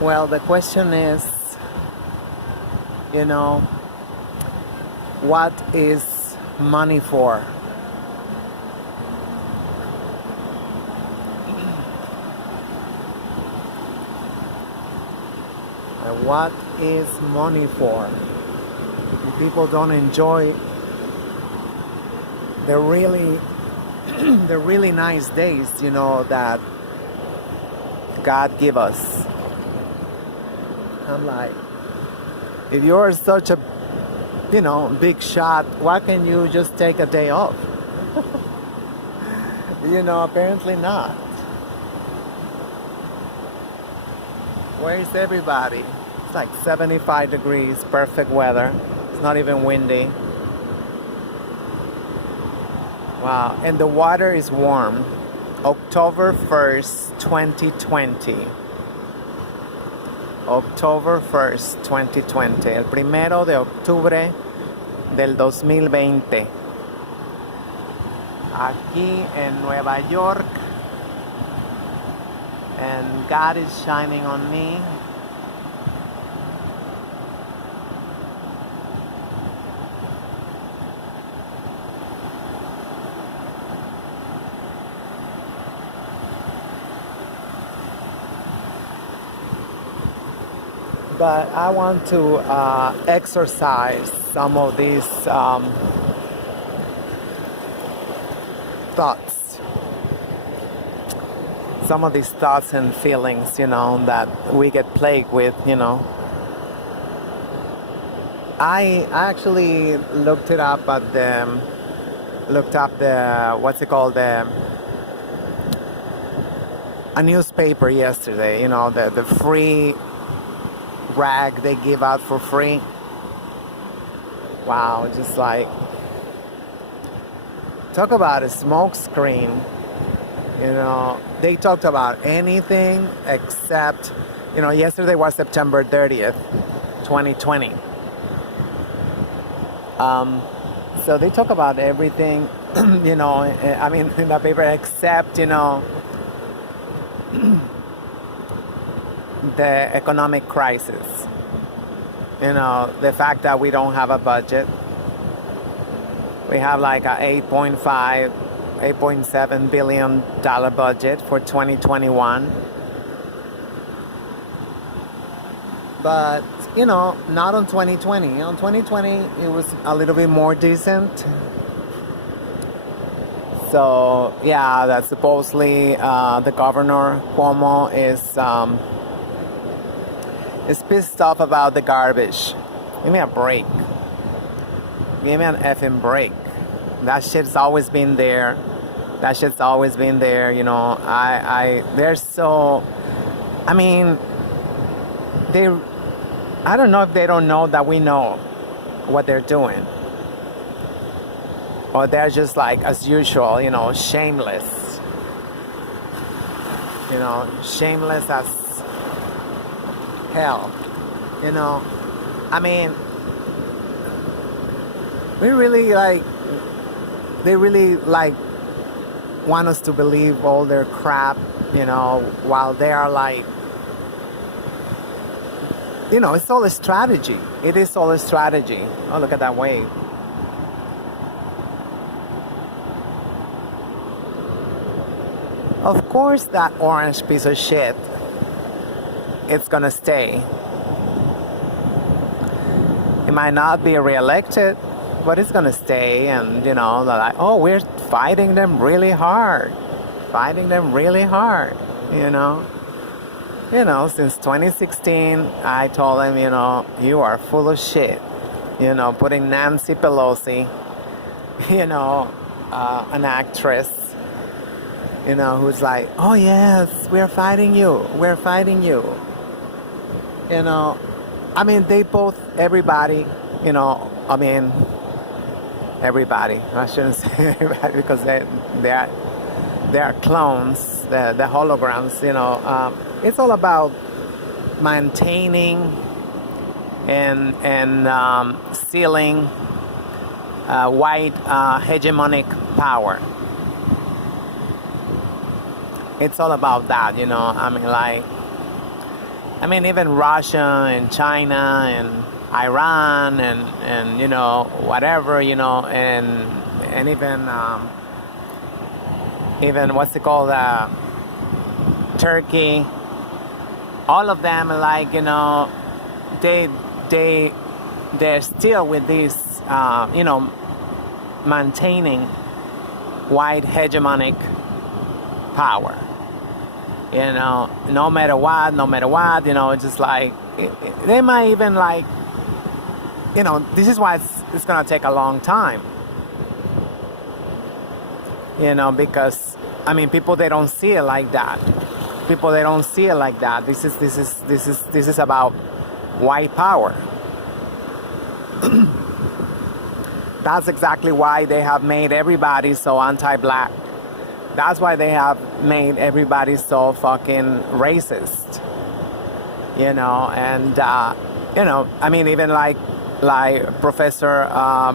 Well, the question is, you know, what is money for? And what is money for? If people don't enjoy the really, the really nice days, that God give us. I'm like, if you're such a, big shot, why can't you just take a day off? Apparently not. Where is everybody? It's like 75 degrees, perfect weather. It's not even windy. Wow, and the water is warm. October 1st, 2020. October 1st, 2020. El primero de octubre del 2020. Aquí en Nueva York. And God is shining on me. But I want to exercise some of these thoughts. Some of these thoughts and feelings, that we get plagued with, I actually looked up what's it called, a newspaper yesterday, the free rag they give out for free. Wow, just like, talk about a smoke screen. They talked about anything except, yesterday was September 30th, 2020. So they talk about everything, in the paper except, the economic crisis. The fact that we don't have a budget. We have like a $8.7 billion budget for 2021. But, not on 2020. On 2020, it was a little bit more decent. So, yeah, that supposedly the governor, Cuomo, is pissed off about the garbage. Give me a break. Give me an effing break. That shit's always been there. They're so, I don't know if they don't know that we know what they're doing. Or they're just like, as usual, shameless. Shameless as hell. They really want us to believe all their crap, while they are like, it's all a strategy. It is all a strategy. Oh, look at that wave. Of course, that orange piece of shit, it's gonna stay. It might not be reelected, but it's gonna stay, and they're like, oh, we're fighting them really hard, since 2016, I told them, you are full of shit, putting Nancy Pelosi, an actress, who's like, oh yes, we're fighting you, they both, everybody, everybody. I shouldn't say everybody because they are clones, the holograms. It's all about maintaining and sealing white hegemonic power. It's all about that, I mean, even Russia and China and Iran and you know, whatever, you know, and even what's it called, Turkey, all of them, like, you know, they're still with this, you know, maintaining white hegemonic power. You know, no matter what, you know, it's just like, they might even like, you know, this is why it's going to take a long time. You know, because, I mean, people, they don't see it like that. People, they don't see it like that. This is about white power. That's exactly why they have made everybody so anti-black. That's why they have made everybody so fucking racist. You know, and you know, I mean, even like Professor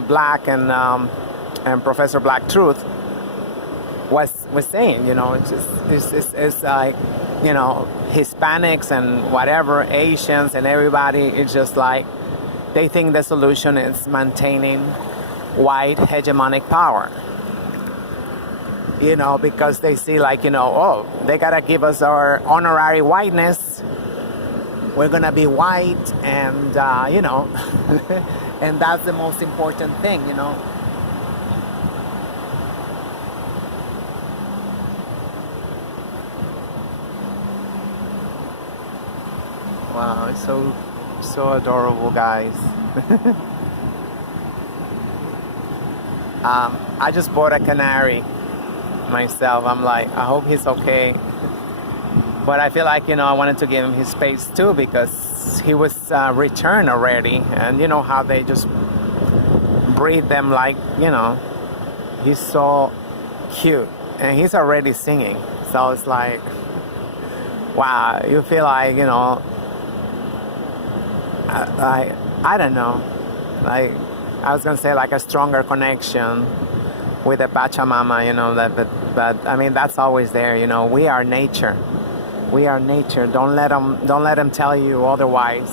Black and Professor Black Truth was saying, you know, it's like, you know, Hispanics and whatever, Asians and everybody, it's just like they think the solution is maintaining white hegemonic power. You know, because they see, like, you know, oh, they gotta give us our honorary whiteness. We're gonna be white, and you know, and that's the most important thing, you know. Wow, it's so adorable, guys. I just bought a canary myself. I'm like, I hope he's okay. But I feel like, you know, I wanted to give him his space too, because he was returned already, and you know how they just breed them, like, you know, he's so cute and he's already singing. So it's like, wow, you feel like, you know, I don't know, like, I was gonna say like a stronger connection with the Pachamama, you know, but I mean, that's always there, you know. We are nature. We are nature. Don't let them tell you otherwise.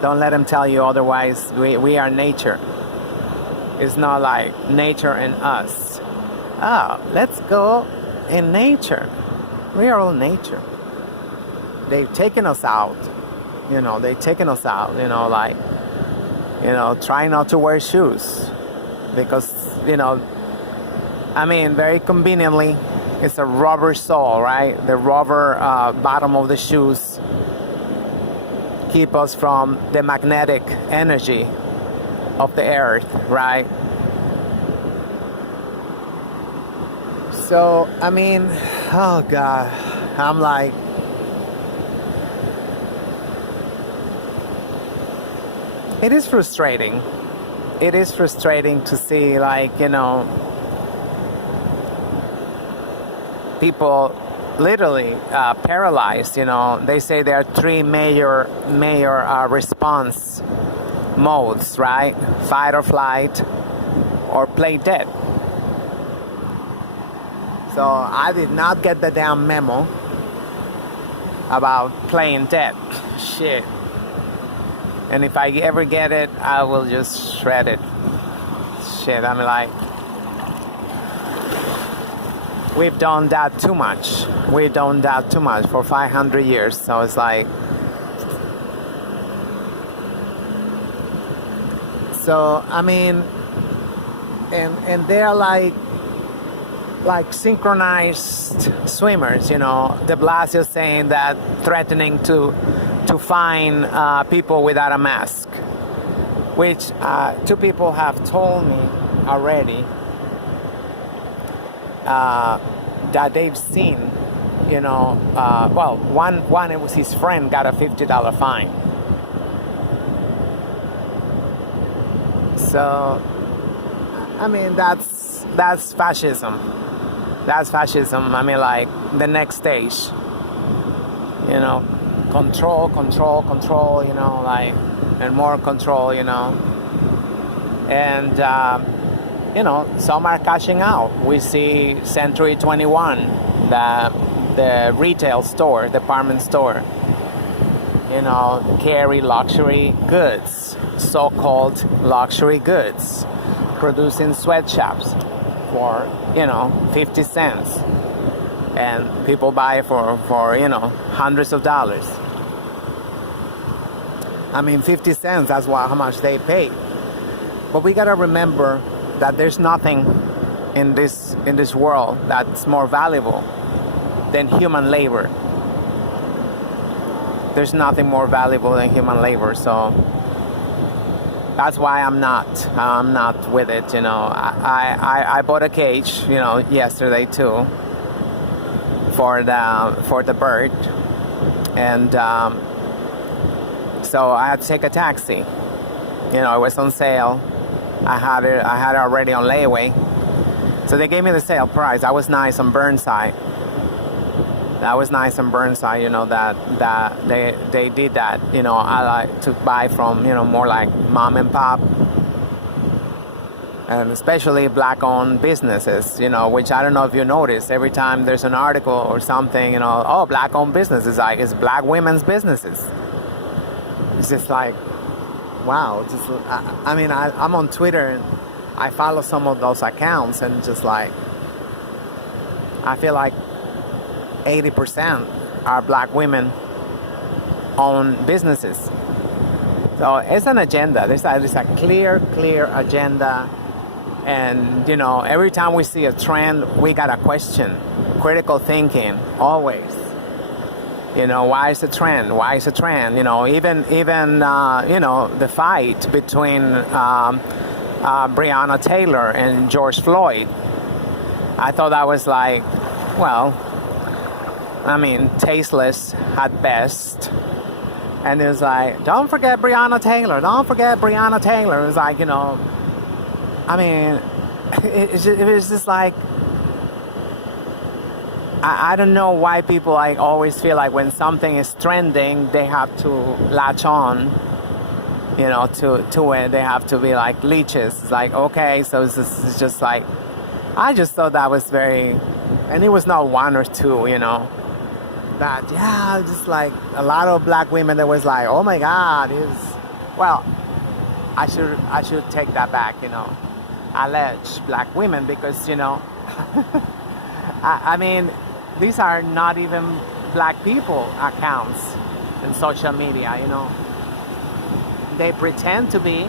Don't let them tell you otherwise. We are nature. It's not like nature and us. Oh, let's go in nature. We are all nature. They've taken us out. You know, they've taken us out, you know, like, you know, try not to wear shoes. Because, you know, I mean, very conveniently, it's a rubber sole, right? The rubber bottom of the shoes keep us from the magnetic energy of the earth, right? So, I mean, oh God, I'm like, it is frustrating. It is frustrating to see, like, you know, people literally paralyzed, you know. They say there are three major response modes, right? Fight or flight, or play dead. So I did not get the damn memo about playing dead. Shit. And if I ever get it, I will just shred it. Shit, I'm like, we've done that too much. We've done that too much for 500 years. So it's like, so I mean, and they're like synchronized swimmers, you know. De Blasio saying that, threatening to fine people without a mask, which two people have told me already that they've seen, you know. Well, one it was his friend got a $50 fine. So, I mean, that's fascism. That's fascism. I mean, like, the next stage, you know. Control, you know, like, and more control, you know. And, you know, some are cashing out. We see Century 21, the retail store, department store, carry luxury goods, so-called luxury goods, producing sweatshops for 50 cents, and people buy it for hundreds of dollars. I mean, 50 cents, that's how much they pay. But we gotta remember that there's nothing in this world that's more valuable than human labor. There's nothing more valuable than human labor, so that's why I'm not with it. I bought a cage, yesterday too, for the bird, and so I had to take a taxi. It was on sale. I had it already on layaway, so they gave me the sale price. That was nice on Burnside. That they did that. I like to buy from more like mom and pop, and especially black-owned businesses. Which I don't know if you notice. Every time there's an article or something, black-owned businesses, like it's black women's businesses. It's just like, wow. I'm on Twitter and I follow some of those accounts, and just like, I feel like 80% are black women own businesses. So it's an agenda. There's a clear agenda. And, every time we see a trend, we got to question. Critical thinking, always. Why is it trend? Why is it trend? Even the fight between Breonna Taylor and George Floyd. I thought that was like, tasteless at best. And it was like, don't forget Breonna Taylor. Don't forget Breonna Taylor. It was like, it was just like, I don't know why people always feel like when something is trending, they have to latch on, to it. They have to be like leeches. It's like, okay, so it's just like, I just thought that was very, and it was not one or two, that, just like a lot of black women that was like, oh my God, I should take that back, alleged black women, because, these are not even black people accounts in social media, They pretend to be,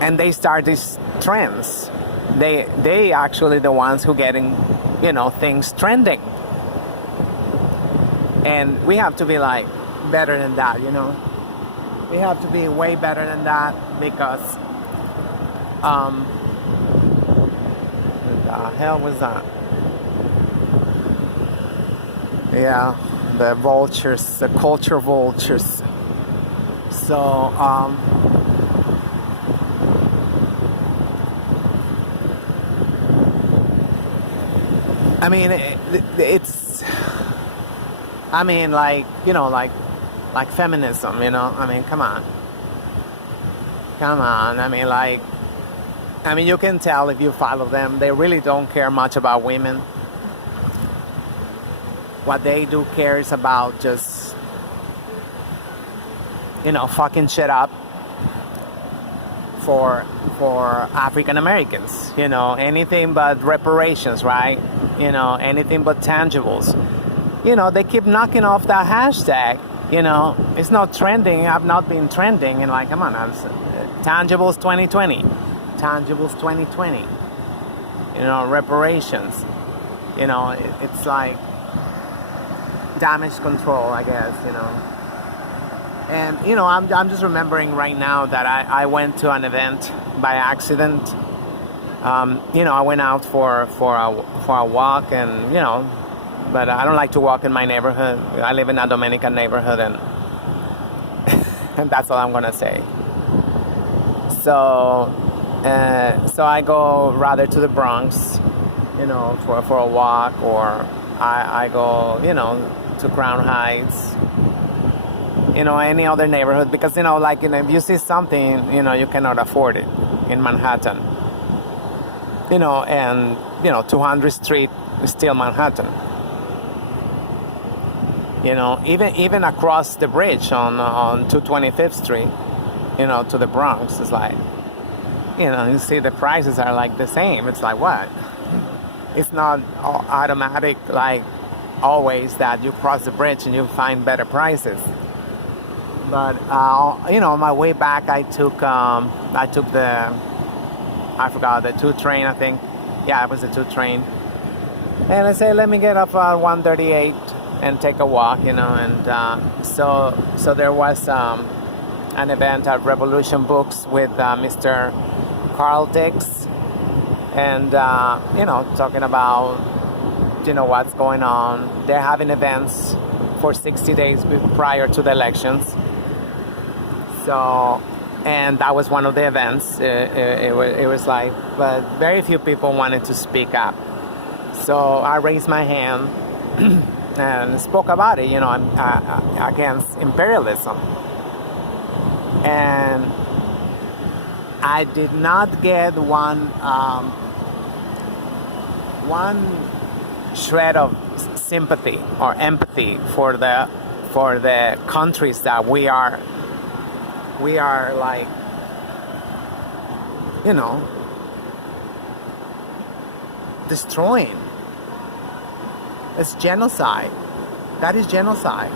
and they start these trends. They actually the ones who getting, things trending. And we have to be like better than that, We have to be way better than that, because what the hell was that? Yeah, the vultures, the culture vultures. So it's like feminism, come on. You can tell if you follow them, they really don't care much about women. What they do care is about just, fucking shit up for African Americans. Anything but reparations, right? Anything but tangibles. They keep knocking off that hashtag. It's not trending. I've not been trending. And come on, tangibles 2020. Tangibles 2020. Reparations. It's like damage control, I guess, And, I'm just remembering right now that I went to an event by accident. I went out for a walk, and, but I don't like to walk in my neighborhood. I live in a Dominican neighborhood, and and that's all I'm going to say. So I go rather to the Bronx, for a walk, or I go, to Crown Heights, any other neighborhood, because, if you see something, you cannot afford it. in Manhattan. You know, and, you know, 200th Street is still Manhattan. You know, even across the bridge on 225th Street, you know, to the Bronx, it's like, you know, you see the prices are like the same. It's like, what? It's not automatic, like, always that you cross the bridge and you find better prices. But, you know, on my way back, I took the, I forgot, the 2 train, I think. Yeah, it was the 2 train. And I said, let me get up on 138 and take a walk, you know. And so there was an event at Revolution Books with Mr. Politricks, and you know, talking about, you know, what's going on. They're having events for 60 days prior to the elections. So, and that was one of the events. It was like, but very few people wanted to speak up. So I raised my hand and spoke about it, you know, against imperialism. And I did not get one shred of sympathy or empathy for the countries that we are like, you know, destroying. It's genocide. That is genocide.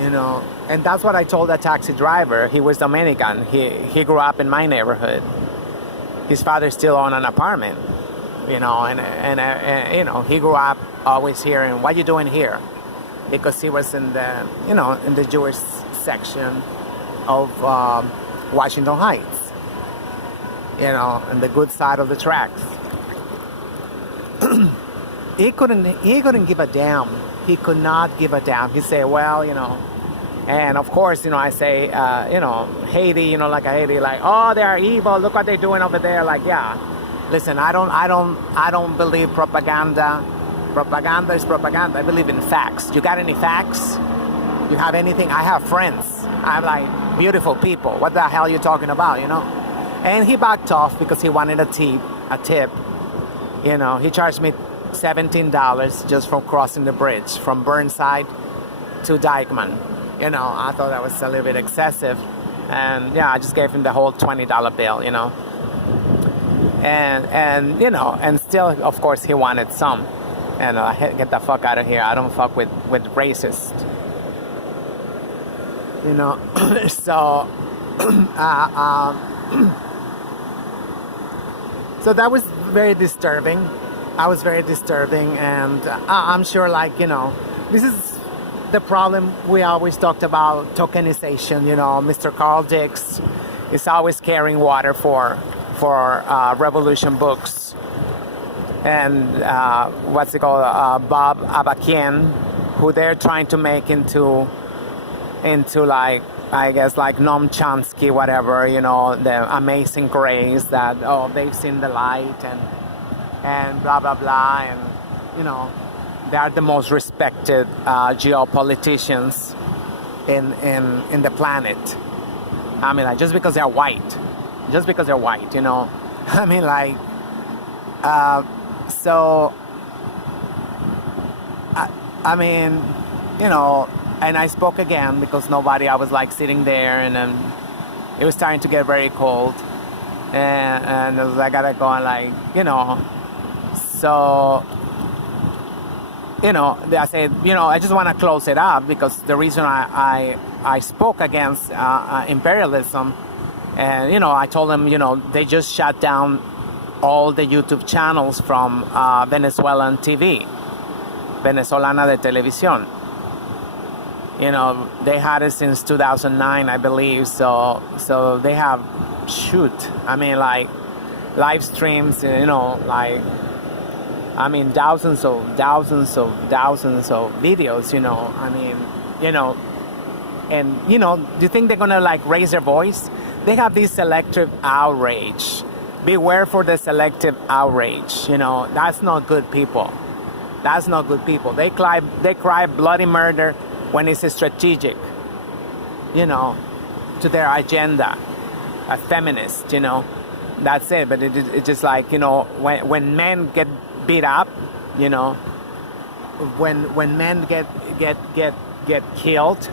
You know, and that's what I told that taxi driver. He was Dominican. He grew up in my neighborhood. His father still owned an apartment. You know, and you know, he grew up always hearing, "What you doing here?" Because he was in the, you know, in the Jewish section of Washington Heights. You know, on the good side of the tracks. He couldn't give a damn. He could not give a damn. He said, well, you know, and of course, you know, I say, you know, Haiti, you know, like a Haiti, like, oh, they are evil. Look what they're doing over there. Like, yeah, listen, I don't believe propaganda. Propaganda is propaganda. I believe in facts. You got any facts? You have anything? I have friends. I have like beautiful people. What the hell are you talking about? You know? And he backed off because he wanted a tip. You know, he charged me $17 just from crossing the bridge from Burnside to Dykeman. You know, I thought that was a little bit excessive. And yeah, I just gave him the whole $20 bill, you know. And you know, and still, of course, he wanted some. And get the fuck out of here. I don't fuck with racists. You know, so so that was very disturbing. I was very disturbing, and I'm sure, like, you know, this is the problem we always talked about, tokenization. You know, Mr. Carl Dix is always carrying water for Revolution Books, and what's it called, Bob Abakian, who they're trying to make into like, I guess, like Noam Chomsky, whatever, you know, the amazing grace that, oh, they've seen the light and blah, blah, blah, and, you know, they are the most respected geopoliticians in the planet. I mean, like, just because they're white, you know, I mean, like, so, I mean, you know, and I spoke again because I was like sitting there, and it was starting to get very cold, and I gotta go and, like, you know, so, you know, I said, you know, I just want to close it up because the reason I spoke against imperialism, and, you know, I told them, you know, they just shut down all the YouTube channels from Venezuelan TV, Venezolana de Televisión. You know, they had it since 2009, I believe. So they have, I mean, like, live streams, you know, like, I mean, thousands of videos, you know, I mean, you know, and, you know, do you think they're going to, like, raise their voice? They have this selective outrage. Beware for the selective outrage, you know, that's not good people. That's not good people. They cry bloody murder when it's strategic, you know, to their agenda. a feminist, you know. That's it. But it's just like, you know, when men get beat up, you know, when men get killed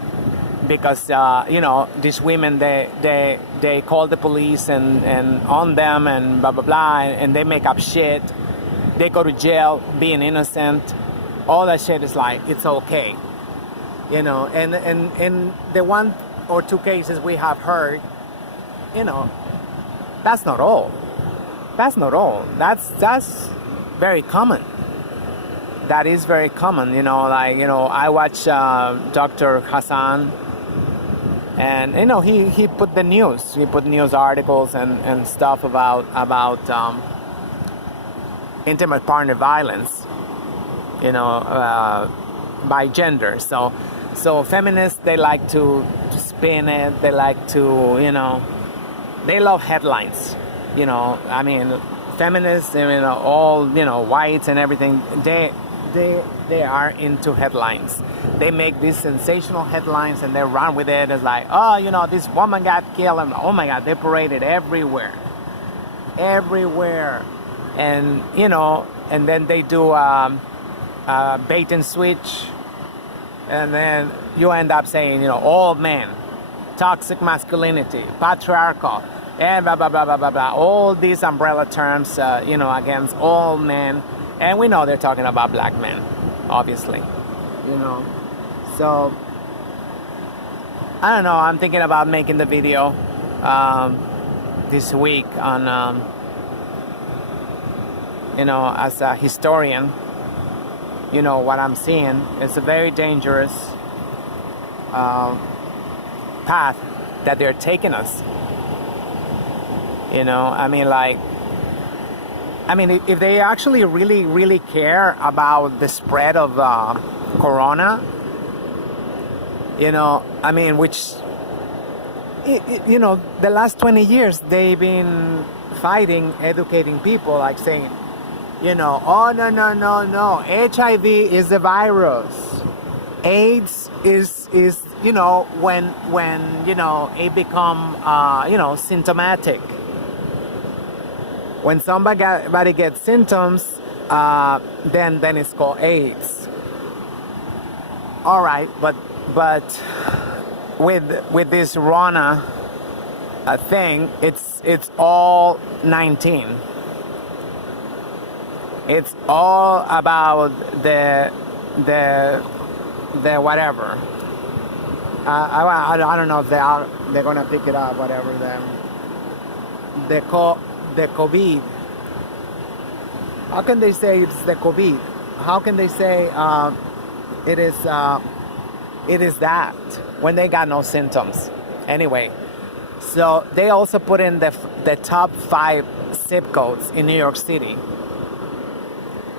because you know, these women, they call the police and on them and blah blah blah, and they make up shit. They go to jail being innocent. All that shit is like, it's okay, you know. And the 1 or 2 cases we have heard, you know, that's not all. That's not all. That's very common. That is very common, you know. Like, you know, I watch Dr. Hassan, and you know, he put the news. He put news articles and stuff about intimate partner violence, you know, by gender. So feminists, they like to spin it. They like to, you know, they love headlines. You know, I mean, feminists, you know, all, you know, whites and everything, they are into headlines. They make these sensational headlines and they run with it. It's like, oh, you know, this woman got killed, and oh my God, they parade it everywhere. And, you know, and then they do bait and switch, and then you end up saying, you know, all men, toxic masculinity, patriarchal, and blah, blah, blah, blah, blah, blah. All these umbrella terms, you know, against all men. And we know they're talking about black men, obviously, you know. So, I don't know, I'm thinking about making the video this week on, you know, as a historian, you know, what I'm seeing is a very dangerous path that they're taking us. You know, I mean, if they actually really, really care about the spread of corona, you know, I mean, which, you know, the last 20 years, they've been fighting, educating people, like saying, you know, oh, no, HIV is a virus. AIDS is you know, when you know, it become, you know, symptomatic. When somebody gets symptoms, then it's called AIDS. All right, but with this Rona thing, it's all 19. It's all about the whatever. I don't know if they're gonna pick it up, whatever. The COVID. How can they say it's the COVID? How can they say it is that when they got no symptoms? Anyway, so they also put in the top 5 zip codes in New York City.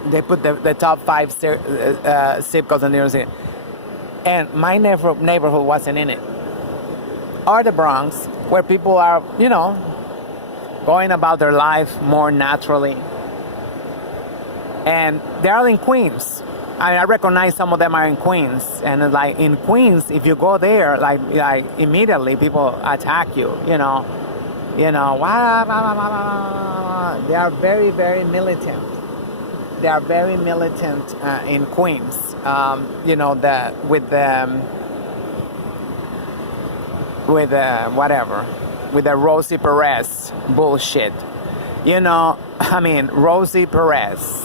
They put the top 5 zip codes in New York City, and my neighborhood wasn't in it. Or the Bronx, where people are, you know, going about their life more naturally. And they're all in Queens. I recognize some of them are in Queans. And like in Queens, if you go there, like immediately people attack you, you know. You know, they are very, very militant. They are very militant in Queens. You know, with the Rosie Perez bullshit. You know, I mean, Rosie Perez.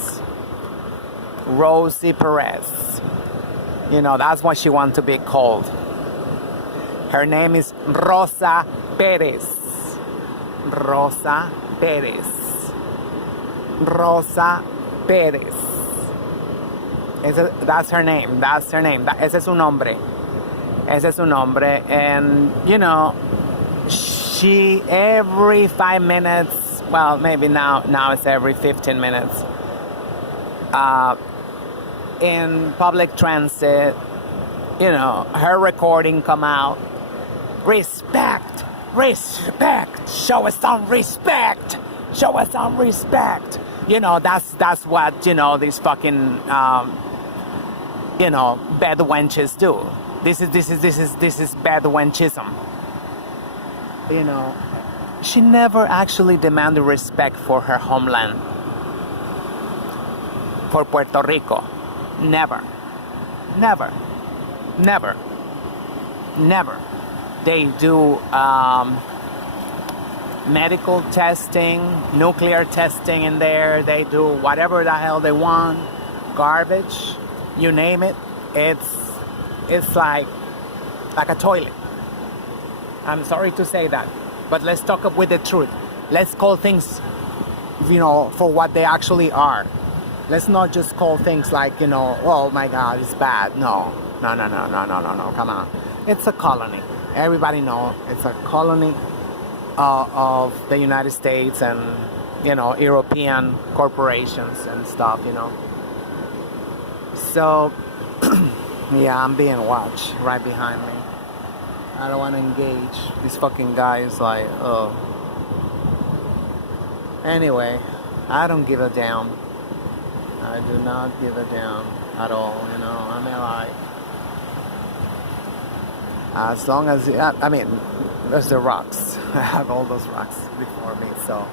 You know, that's what she wants to be called. Her name is Rosa Perez. Rosa Perez. That's her name. Ese es su nombre. And, you know, she every 5 minutes, well, maybe now it's every 15 minutes, in public transit, you know, her recording come out. Respect. Show us some respect. You know, that's what, you know, these fucking, you know, bad wenches do. This is bad wenchism. You know, she never actually demanded respect for her homeland, for Puerto Rico. Never. Never. Never. Never. They do medical testing, nuclear testing in there. They do whatever the hell they want. Garbage, you name it. It's like a toilet. I'm sorry to say that, but let's talk up with the truth. Let's call things, for what they actually are. Let's not just call things like, oh my God, it's bad. No, come on. It's a colony. Everybody knows it's a colony of the United States and, European corporations and stuff, So, yeah, I'm being watched right behind me. I don't want to engage. This fucking guy is like, oh. Anyway, I don't give a damn. I do not give a damn at all, I mean, like, as long as, there's the rocks. I have all those rocks before me, so.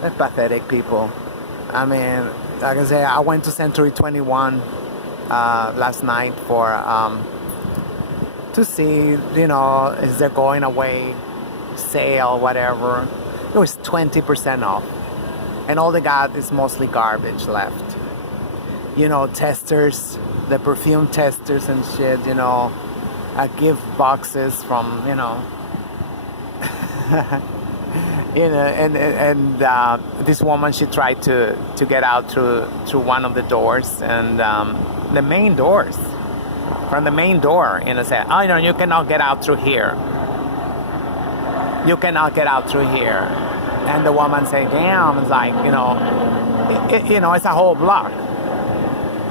They're pathetic people. I mean, like I say, I went to Century 21 last night for, to see, is there going away sale, whatever. It was 20% off. And all they got is mostly garbage left. Testers, the perfume testers and shit, gift boxes from, and this woman, she tried to get out through one of the doors, and the main doors, from the main door, said, oh, no, you cannot get out through here. You cannot get out through here. And the woman said, damn, it's like, it's a whole block.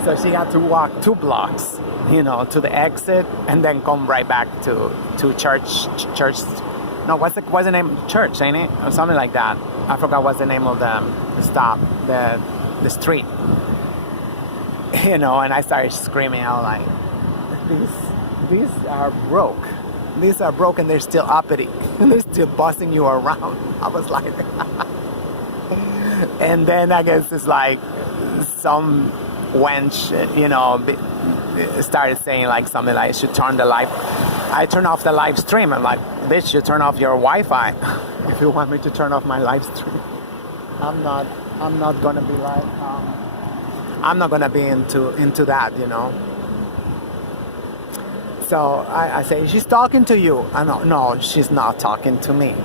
So she had to walk 2 blocks, to the exit, and then come right back to church. No, what's the name? Church, ain't it? Or something like that. I forgot what's the name of the stop, the street. And I started screaming out like, these are broke. These are broke and they're still uppity. And they're still bossing you around. I was like, and then I guess it's like some wench, started saying like something like, should turn the live. I turn off the live stream. I'm like, bitch, you turn off your Wi-Fi if you want me to turn off my live stream. I'm not gonna be like, I'm not gonna be into that, So I say, she's talking to you. I know, no, she's not talking to me.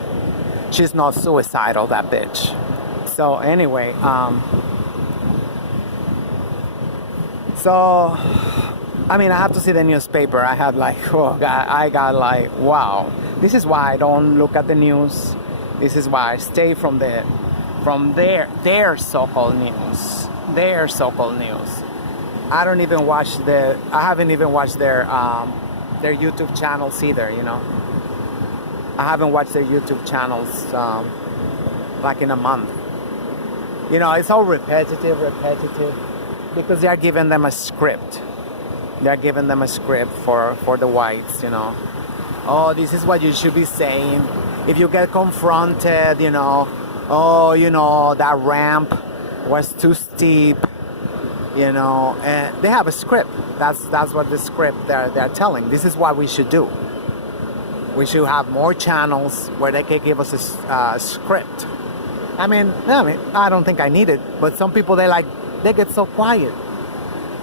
She's not suicidal, that bitch. So anyway, so, I have to see the newspaper. I have like, oh God, I got like, wow. This is why I don't look at the news. This is why I stay from their so-called news. Their so-called news. I haven't even watched their YouTube channels either, I haven't watched their YouTube channels like in a month. It's all repetitive, because they are giving them a script. They're giving them a script for the whites, Oh, this is what you should be saying. If you get confronted, oh, that ramp was too steep. And they have a script. That's what the script they're telling. This is what we should do. We should have more channels where they can give us a script. I don't think I need it, but some people they get so quiet.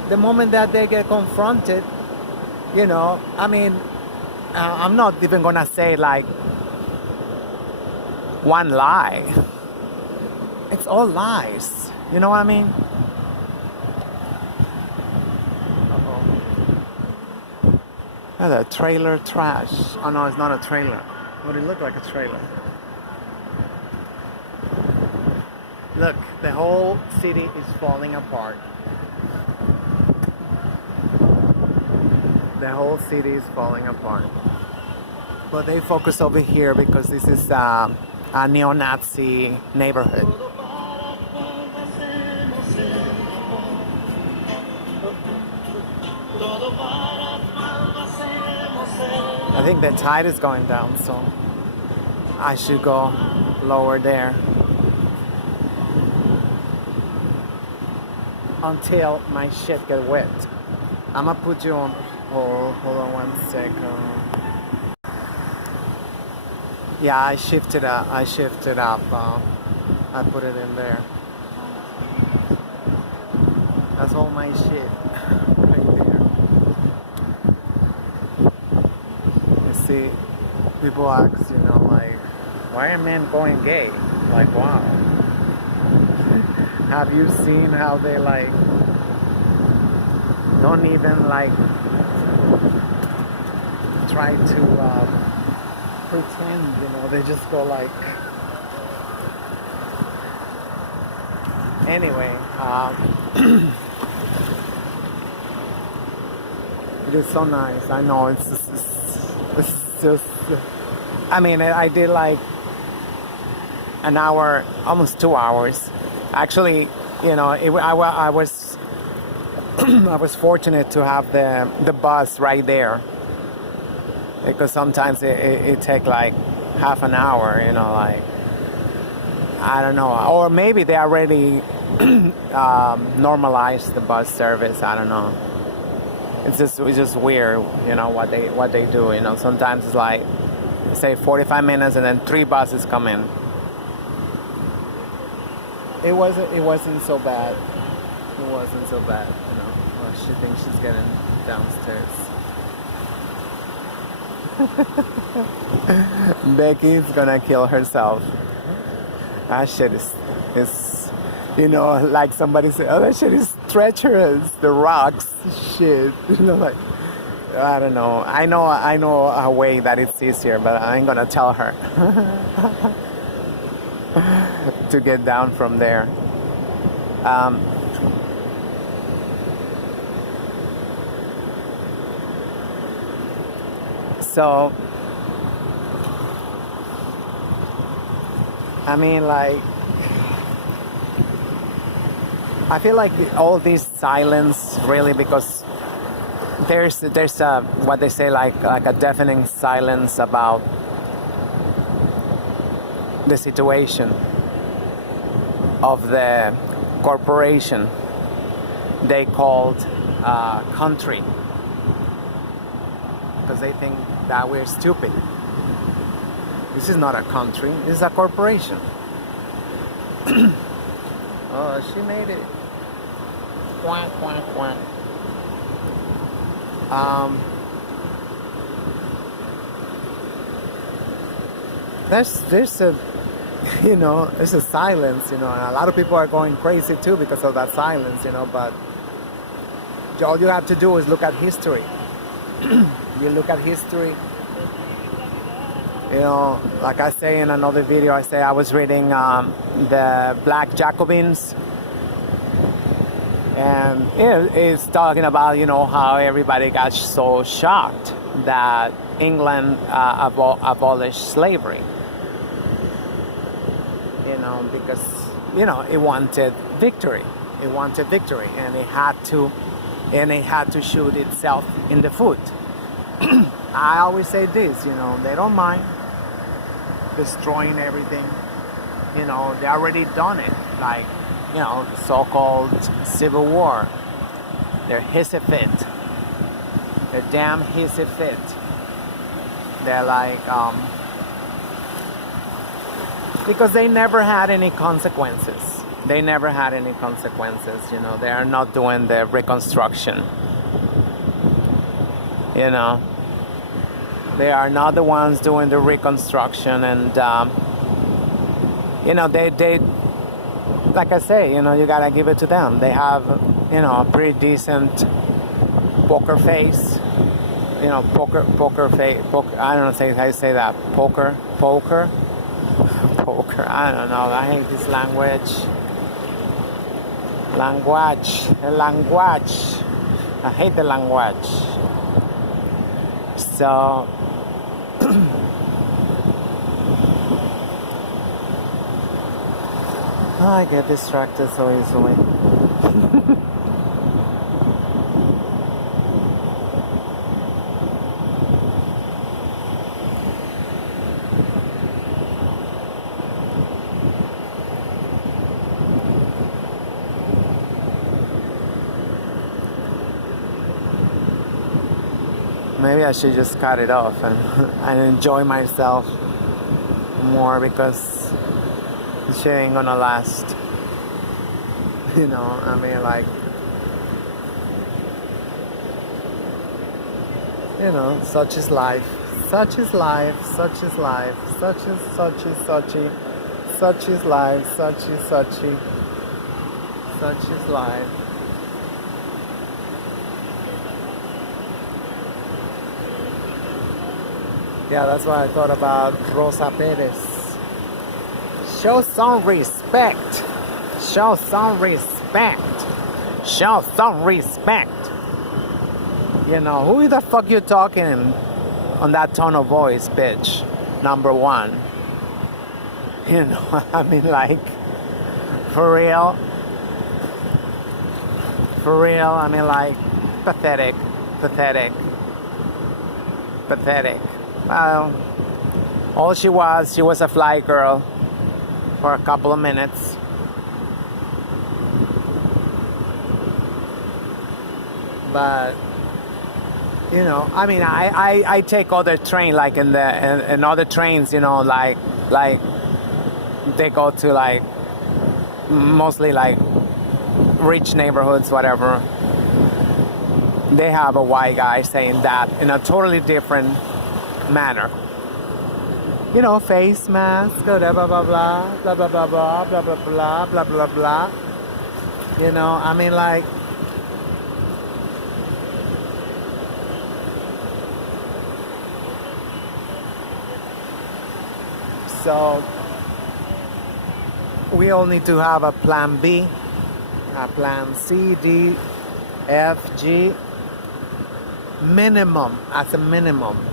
The moment that they get confronted, I'm not even gonna say like one lie. It's all lies. You know what I mean? That's a trailer trash. Oh no, it's not a trailer. But it looked like a trailer. Look, the whole city is falling apart. The whole city is falling apart. But they focus over here because this is a neo-Nazi neighborhood. I think the tide is going down, so I should go lower there until my shit get wet. I'm gonna put you on hold. Hold on 1 second. Yeah, I shifted up. I put it in there. That's all my shit right there. You see, people ask, like, why are men going gay? Like, wow. Have you seen how they, like, don't even, like, try to pretend, they just go like... Anyway, it is so nice. I know it's just I mean, I did like an hour, almost 2 hours. Actually, I was I was fortunate to have the bus right there, because sometimes it take like half an hour, like, I don't know, or maybe they already normalized the bus service. I don't know. It's just weird, what they do. Sometimes it's like, say 45 minutes and then 3 buses come in. It wasn't so bad. It wasn't so bad, Well, she thinks she's getting downstairs. Becky's gonna kill herself. That shit is like somebody said, oh, that shit is treacherous. The rocks, shit. Like, I don't know. I know a way that it's easier, but I ain't gonna tell her to get down from there. So, I mean, like, I feel like all this silence, really, because there's a, what they say, like a deafening silence about the situation of the corporation they called country, because they think that we're stupid. This is not a country, this is a corporation. Oh, she made it. Quack, quack, quack. There's a, there's a silence, and a lot of people are going crazy too because of that silence, but all you have to do is look at history. You look at history, like I say in another video, I was reading the Black Jacobins, and it's talking about, how everybody got so shocked that England abolished slavery, because, it wanted victory. It wanted victory, and it had to shoot itself in the foot. I always say this, they don't mind destroying everything. They already done it, like, so-called civil war. They're hissy fit. They're damn hissy fit. They're like, because they never had any consequences. They never had any consequences, They are not doing the reconstruction. They are not the ones doing the reconstruction, and they like I say, you gotta give it to them. They have, a pretty decent poker face. Poker face. I don't know how you say that. Poker. I don't know. I hate this language. Language. I hate the language. So. I get distracted so easily. maybe I should just cut it off and, and enjoy myself more, because shit ain't gonna last. You know, I mean, like, you know, such is life. Such is life. Such is life. Such is suchy. Such is life. Such is life. Yeah, that's what I thought about Rosa Perez. Show some respect. Show some respect. Show some respect. You know, who the fuck you talking on that tone of voice, bitch? Number one. You know, I mean, like, for real. For real, I mean, like, pathetic. Well, all she was a fly girl for a couple of minutes. But, you know, I mean, I take other train, like in other trains, you know, like they go to, like, mostly like rich neighborhoods, whatever. They have a white guy saying that in a totally different manner. You know, face mask, blah blah blah blah blah blah blah blah blah blah blah blah blah blah. You know, I mean, like, so we all need to have a plan B, a plan C, D, F, G, minimum, as a minimum.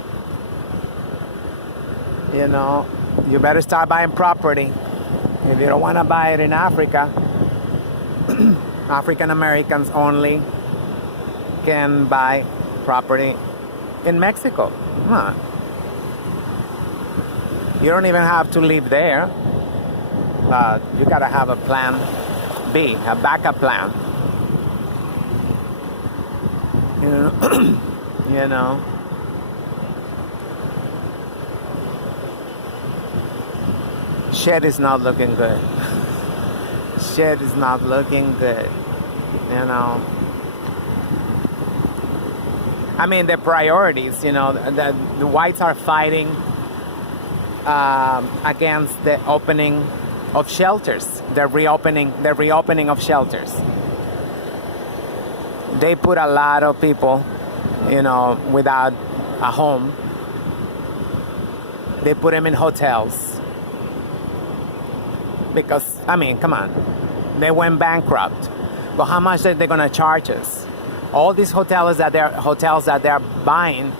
You know, you better start buying property. If you don't want to buy it in Africa, African Americans only can buy property in Mexico. Huh. You don't even have to live there. But you gotta have a plan B, a backup plan. You know, you know. Shit is not looking good. Shit is not looking good. You know. I mean, the priorities. You know, the whites are fighting against the opening of shelters, the reopening of shelters. They put a lot of people, you know, without a home. They put them in hotels. Because, I mean, come on, they went bankrupt. But how much are they gonna charge us? All these hotels that they're buying,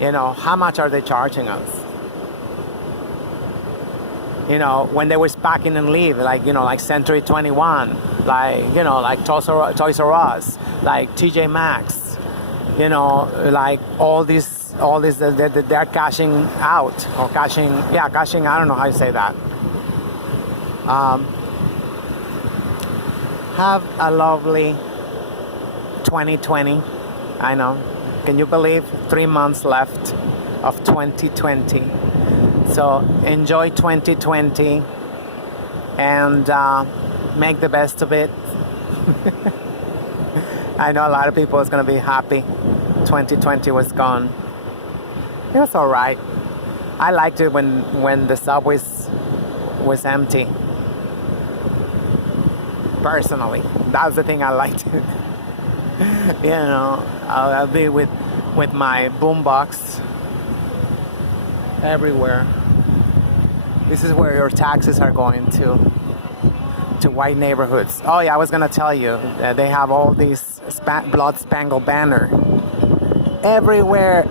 you know, how much are they charging us? You know, when they was packing and leave, like, you know, like Century 21, like, you know, like Toys R Us, like TJ Maxx, you know, like all this, they're cashing out, or cashing, I don't know how you say that. Have a lovely 2020. I know. Can you believe 3 months left of 2020? So enjoy 2020 and make the best of it. I know a lot of people is going to be happy 2020 was gone. It was all right. I liked it when the subways was empty. Personally, that's the thing I liked. You know, I'll be with my boombox everywhere. This is where your taxes are going to white neighborhoods. Oh yeah, I was gonna tell you, they have all these blood spangled banner everywhere.